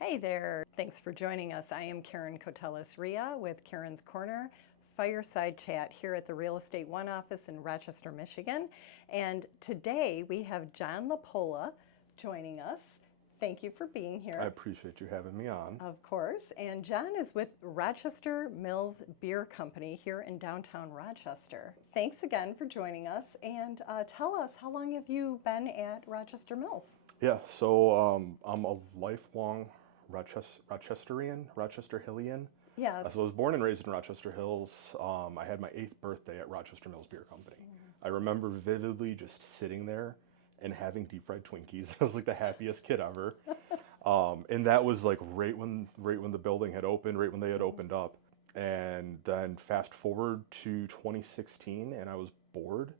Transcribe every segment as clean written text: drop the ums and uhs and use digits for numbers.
Hey there, thanks for joining us. I am Caron Cotelis-Ria with Caron's Corner Fireside Chat here at the Real Estate One office in Rochester, Michigan. And today we have Jon Lapolla joining us. Thank you for being here. I appreciate you having me on. Of course. And Jon is with Rochester Mills Beer Company here in downtown Rochester. Thanks again for joiing us. And tell us, how long have you been at Rochester Mills? Yeah, so I'm a lifelong Rochesterian, Rochester Hillian. Yes. So I was born and raised in Rochester Hills. I had my 8th birthday at Rochester Mills Beer Company. I remember vividly just sitting there and having deep fried Twinkies. I was like the happiest kid ever. And that was like right when the building had opened, right when they had opened up. And then fast forward to 2016 and I was bored.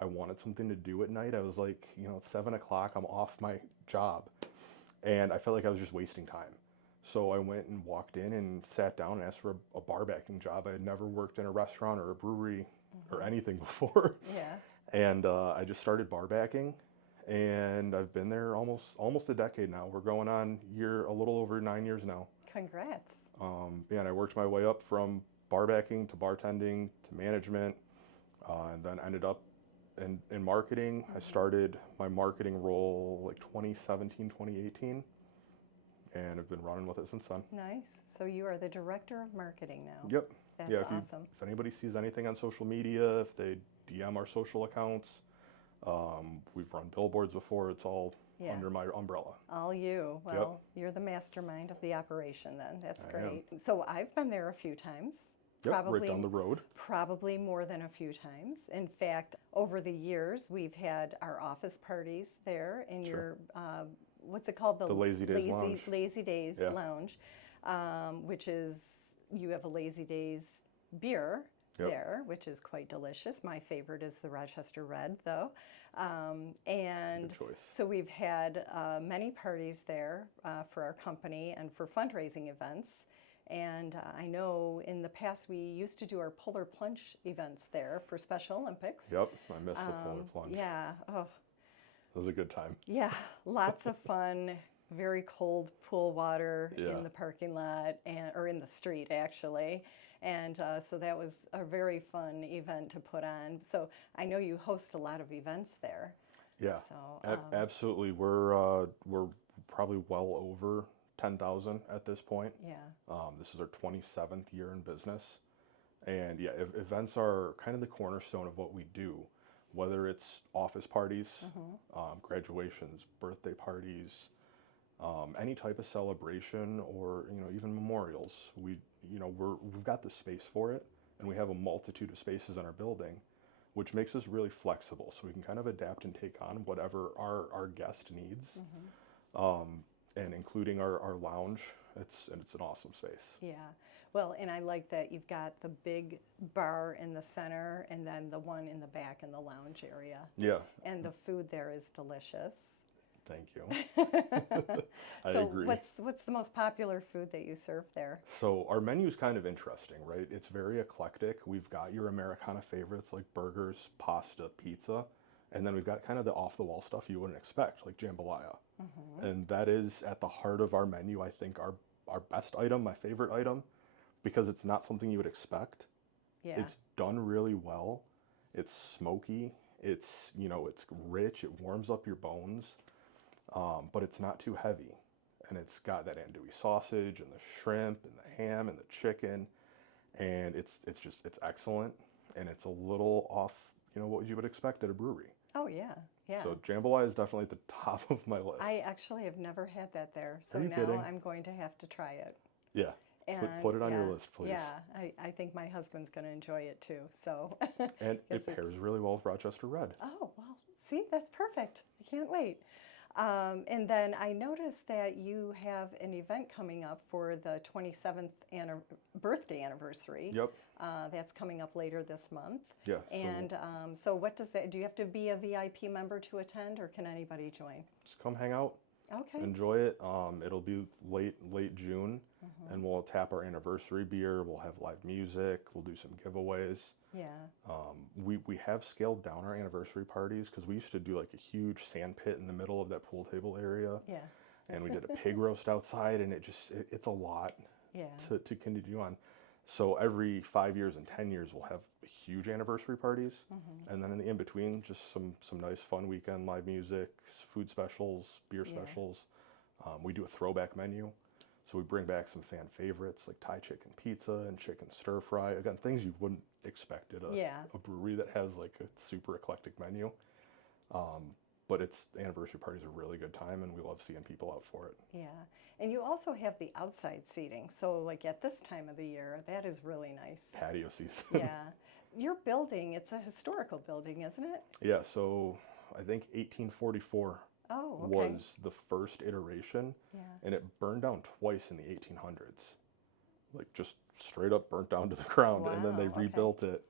I wanted something to do at night. I was like, you know, it's 7 o'clock, I'm off my job. And I felt like I was just wasting time. So I went and walked in and sat down and asked for a bar backing job. I had never worked in a restaurant or a brewery or anything before. Yeah. And I just started bar backing, and I've been there almost a decade now. We're going on a little over 9 years now. Congrats. Yeah, and I worked my way up from bar backing to bartending to management, and then ended up in marketing. I started my marketing role like 2017, 2018. And I've been running with it since then. Nice. So you are the director of marketing now. Yep. That's yeah, awesome. If anybody sees anything on social media, if they DM our social accounts, we've run billboards before. It's all under my umbrella. All you. Well, you're the mastermind of the operation then. That's great. So I've been there a few times. Yep, right down the road. Probably more than a few times. In fact, over the years, we've had our office parties there in your what's it called? The Lazy Days Lounge. Lazy Days Lounge, which is, you have a Lazy Days beer there, which is quite delicious. My favorite is the Rochester Red, though. And good choice. so we've had many parties there for our company and for fundraising events. And I know in the past we used to do our polar plunge events there for Special Olympics. Yep, I miss the polar plunge. Yeah. Oh. It was a good time. Yeah, lots of fun, very cold pool water in the parking lot, or in the street actually. And so that was a very fun event to put on. So I know you host a lot of events there. Yeah, so, absolutely. We're probably well over 10,000 at this point. Yeah. This is our 27th year in business. And yeah, events are kind of the cornerstone of what we do. Whether it's office parties, graduations, birthday parties, any type of celebration, or even memorials, we've got the space for it, and we have a multitude of spaces in our building, which makes us really flexible, so we can kind of adapt and take on whatever our guest needs, and including our lounge. It's an awesome space. Yeah. Well, and I like that you've got the big bar in the center and then the one in the back in the lounge area. Yeah. And the food there is delicious. Thank you. I agree. What's the most popular food that you serve there? So our menu is kind of interesting, right? It's very eclectic. We've got your Americana favorites like burgers, pasta, pizza, and then we've got kind of the off-the-wall stuff you wouldn't expect, like jambalaya. And that is at the heart of our menu, I think, our best item, my favorite item, because it's not something you would expect. Yeah. It's done really well. It's smoky. It's rich. It warms up your bones, but it's not too heavy. And it's got that andouille sausage and the shrimp and the ham and the chicken, and it's excellent. And it's a little off, what you would expect at a brewery. Oh yeah, yeah. So jambalaya is definitely at the top of my list. I actually have never had that there, so Are you now kidding? I'm going to have to try it. Yeah. And put it on your list, please. Yeah, I think my husband's going to enjoy it too. So. And it pairs really well with Rochester Red. Oh, well, see, that's perfect. I can't wait. And then I noticed that you have an event coming up for the 27th birthday anniversary. Yep. That's coming up later this month. Yeah. And so what does that, do you have to be a VIP member to attend, or can anybody join? Just come hang out. Okay. Enjoy it. It'll be late June, and we'll tap our anniversary beer. We'll have live music. We'll do some giveaways. Yeah. We have scaled down our anniversary parties because we used to do like a huge sand pit in the middle of that pool table area. Yeah. And we did a pig roast outside, and it's a lot Yeah. to continue on. So every 5 years and 10 years, we'll have huge anniversary parties. And then in the in-between, just some nice fun weekend live music, food specials, beer Yeah. specials. We do a throwback menu. So we bring back some fan favorites like Thai chicken pizza and chicken stir fry. Again, things you wouldn't expect at a brewery that has like a super eclectic menu. But anniversary parties are a really good time, and we love seeing people out for it. Yeah. And you also have the outside seating. So like at this time of the year, that is really nice. Patio season. Yeah. Your building, it's a historical building, isn't it? Yeah, so I think 1844 Oh, okay. was the first iteration, Yeah. and it burned down twice in the 1800s. Like just straight up burnt down to the ground, and then they Wow, okay. rebuilt it.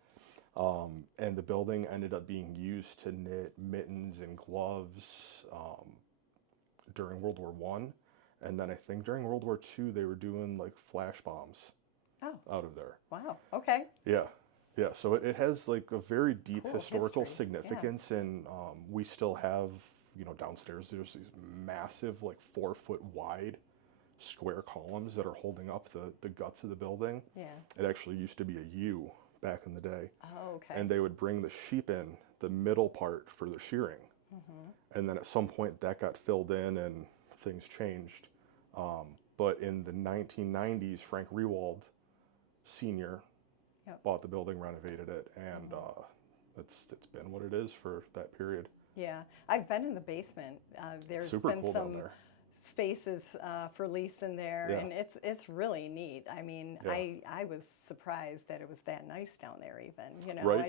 And the building ended up being used to knit mittens and gloves during World War I. And then I think during World War II, they were doing like flash bombs out of there. Wow, okay. Yeah. Yeah, so it has like a very deep Cool historical history, yeah. significance, and we still have, downstairs there's these massive, like 4-foot wide square columns that are holding up the guts of the building. Yeah. It actually used to be a U back in the day. Oh, okay. And they would bring the sheep in the middle part for the shearing. And then at some point that got filled in and things changed. But in the 1990s, Frank Rewald Sr. bought the building, renovated it, and it's been what it is for that period. Yeah, I've been in the basement. There's Super been cool down some there. spaces for lease in there, Yeah. and it's really neat. I mean, Yeah. I was surprised that it was that nice down there. Even Right.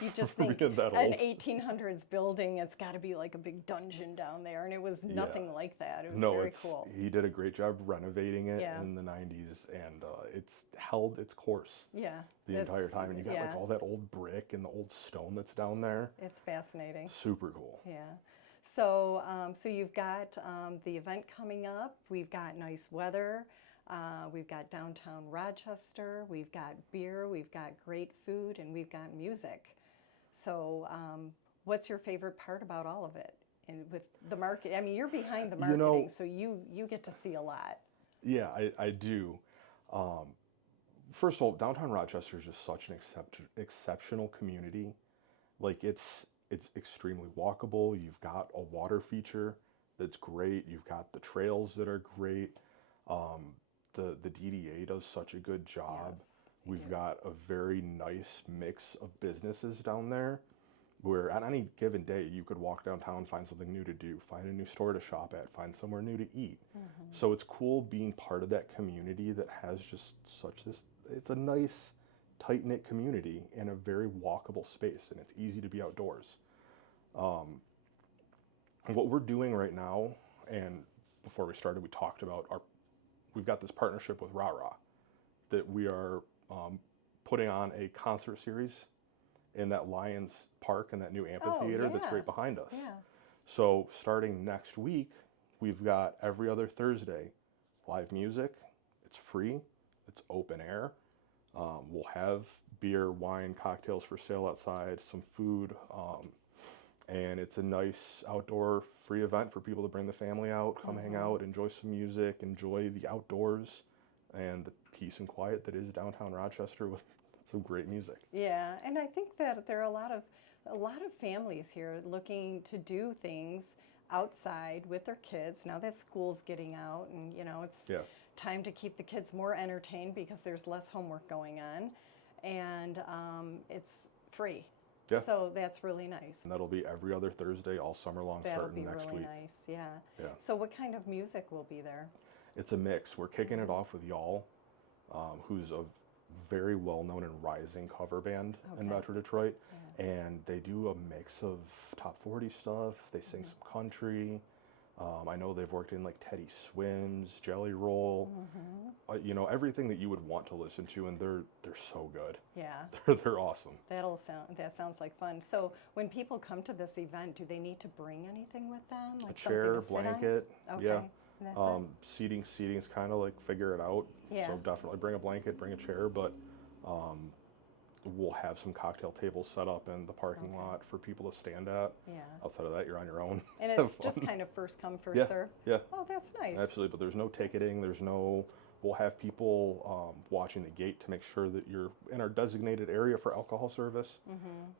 you just For think being that an old. 1800s building, it's got to be like a big dungeon down there, and it was nothing like that. It was No, very cool. he did a great job renovating it Yeah. in the 90s, and it's held its course Yeah, the entire time. And you got yeah. like all that old brick and the old stone that's down there. It's fascinating. Super cool. Yeah. So, so you've got the event coming up. We've got nice weather. We've got downtown Rochester. We've got beer. We've got great food, and we've got music. So, what's your favorite part about all of it? And with the market, I mean, you're behind the marketing, so you get to see a lot. Yeah, I do. First of all, downtown Rochester is just such an exceptional community. Like it's extremely walkable. You've got a water feature that's great. You've got the trails that are great. The DDA does such a good job. Yes, We've got a very nice mix of businesses down there, where at any given day you could walk downtown, find something new to do, find a new store to shop at, find somewhere new to eat. So it's cool being part of that community that has just it's a nice, tight-knit community in a very walkable space, and it's easy to be outdoors. What we're doing right now, and before we started, we talked about we've got this partnership with Rah that we are putting on a concert series in that Lions Park and that new amphitheater that's yeah. right behind us. Yeah. So starting next week, we've got every other Thursday live music. It's free. It's open air. We'll have beer, wine, cocktails for sale outside, some food, and it's a nice outdoor free event for people to bring the family out, come hang out, enjoy some music, enjoy the outdoors and the peace and quiet that is downtown Rochester with some great music. Yeah, and I think that there are a lot of families here looking to do things outside with their kids. Now that school's getting out, and it's time to keep the kids more entertained because there's less homework going on, and it's free. Yeah. So that's really nice. And that'll be every other Thursday all summer long, starting next week. That'll be really nice. Yeah. Yeah. So what kind of music will be there? It's a mix. We're kicking it off with Y'all, who's a very well-known and rising cover band in Metro Detroit. Yeah. And they do a mix of top 40 stuff. They sing some country. I know they've worked in like Teddy Swims, Jelly Roll, everything that you would want to listen to, and they're so good. Yeah. They're awesome. That sounds like fun. So when people come to this event, do they need to bring anything with them? Like A chair, something to sit on? blanket. Okay. Yeah. And that's it? Seating's kind of like figure it out. Yeah. So definitely bring a blanket, bring a chair, but we'll have some cocktail tables set up in the parking lot for people to stand at. Yeah. Outside of that, you're on your own. And Have it's just fun. kind of first come, first Yeah, serve? yeah. Oh, that's nice. Absolutely, but there's no ticketing, we'll have people watching the gate to make sure that you're in our designated area for alcohol service.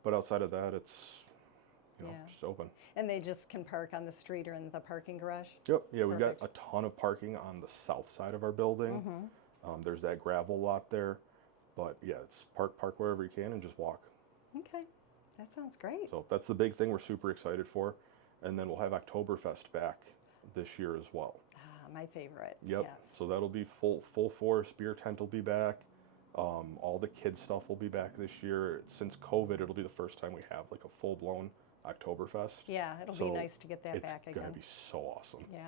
But outside of that, it's, just open. And they just can park on the street or in the parking garage? Yep, yeah, we've got Perfect. a ton of parking on the south side of our building. There's that gravel lot there, but yeah, it's park wherever you can and just walk. Okay, that sounds great. So that's the big thing we're super excited for. And then we'll have Oktoberfest back this year as well. My favorite. Yep. Yes. So that'll be full force. Beer tent will be back. All the kids stuff will be back this year. Since COVID, it'll be the first time we have like a full blown Oktoberfest. Yeah, it'll be nice to get that back again. It's gonna be so awesome. Yeah.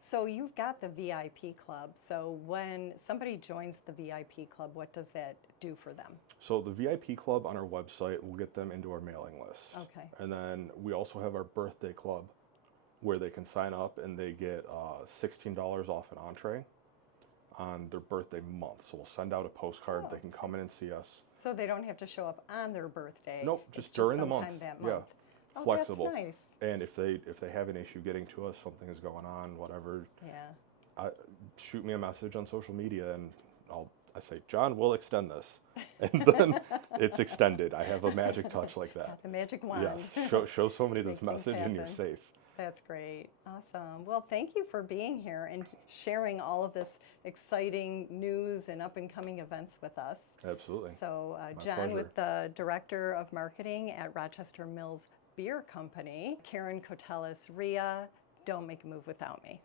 So you've got the VIP club. So when somebody joins the VIP club, what does that do for them? So the VIP club on our website will get them into our mailing list. Okay. And then we also have our birthday club, where they can sign up and they get $16 off an entree on their birthday month. So we'll send out a postcard. They can come in and see us. So they don't have to show up on their birthday. Nope, It's just during the month. sometime that Yeah, month. Oh, flexible. that's nice. And if they have an issue getting to us, something is going on, whatever, Yeah. shoot me a message on social media and I say, John, we'll extend this. And then it's extended. I have a magic touch like that. Got the magic wand. Yes, show somebody this Make things message and you're happen. safe. That's great. Awesome. Well, thank you for being here and sharing all of this exciting news and up and coming events with us. Absolutely. So, My John, pleasure. with the Director of Marketing at Rochester Mills Beer Company, Caron Cotelis, Ria, don't make a move without me.